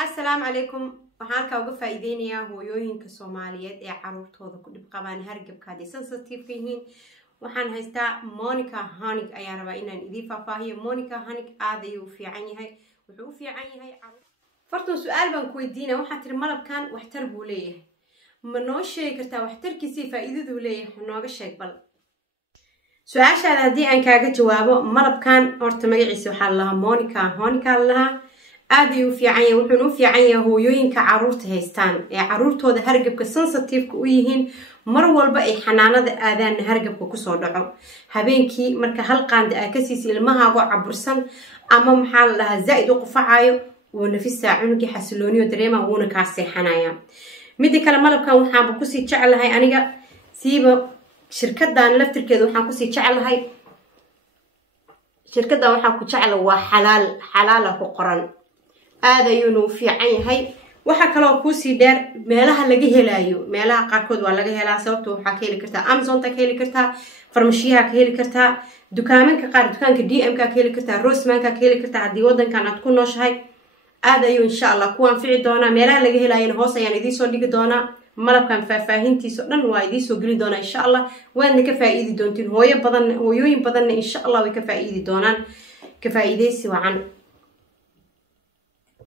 السلام عليكم. waxaan ka uga faa'iideynayaa hooyooyinka Soomaaliyeed ee caruurtooda ku dhib qabaan hargabka hadii sensitive yihiin. waxaan haystaa Monica Honey ayaan rabaa inaan idin faahfaahiyo. Monica Honey aad ayuu u fiican yahay. wuxuu u fiican yahay farto su'aal baan ku weydiinaa waxaad tiri malabkan waxtar buu leeyahay. ma noo sheegi kartaa waxtarkiisa faa'iidadu leeyahay nooga sheeg bal. su'aashaada hadii aan kaaga jawaabo malabkan horta magaciisa waxa la lahaa Monica Honey ka lahaa aad ayuu fiican yahay. wuxuu u fiican yahay hooyooyinka caruurta haystaan ee caruurtooda hargabka sensitive u yihiin mar walba ay xanaanada aadaan hargabka ku soo dhaco habeenkii marka hal qaand ay ka siisay ilmahaaga cabursan ama maxaa la dhahaa zaid u qufacayo oo nafisa cunugi xasilooniyo dareema uuna ka seexanaya. mid kale malabkan waxaan ku sii jecelahay aniga siiba shirkadan laftirkeeda waxaan ku sii jecelahay shirkadan waxaan ku jecelahay waa xalaal ku qoran aad ayuu u fiican yahay. waxa kale oo ku sii dheer meelaha laga helayo meelaha qaarkood waa laga helaa sababtoo waxa ka heli kartaa Amazon ta ka heli kartaa farmashiyaha ka heli kartaa dukaamanka qaar dukaanka DM ka heli kartaa Roseman ka heli kartaa hadii wadankan aad ku nooshahay aad ayuu insha Allah ku anfici doona. meelaha laga helayo hoos ayaan idin soo dhigi doona malabkan faahfaahintiisa dhan waa idin soo gali doona insha Allah waana ka faa'iidi doontiin hooyooyin badan insha Allah way ka faa'iidi doonaan ka faa'iideysi wacan.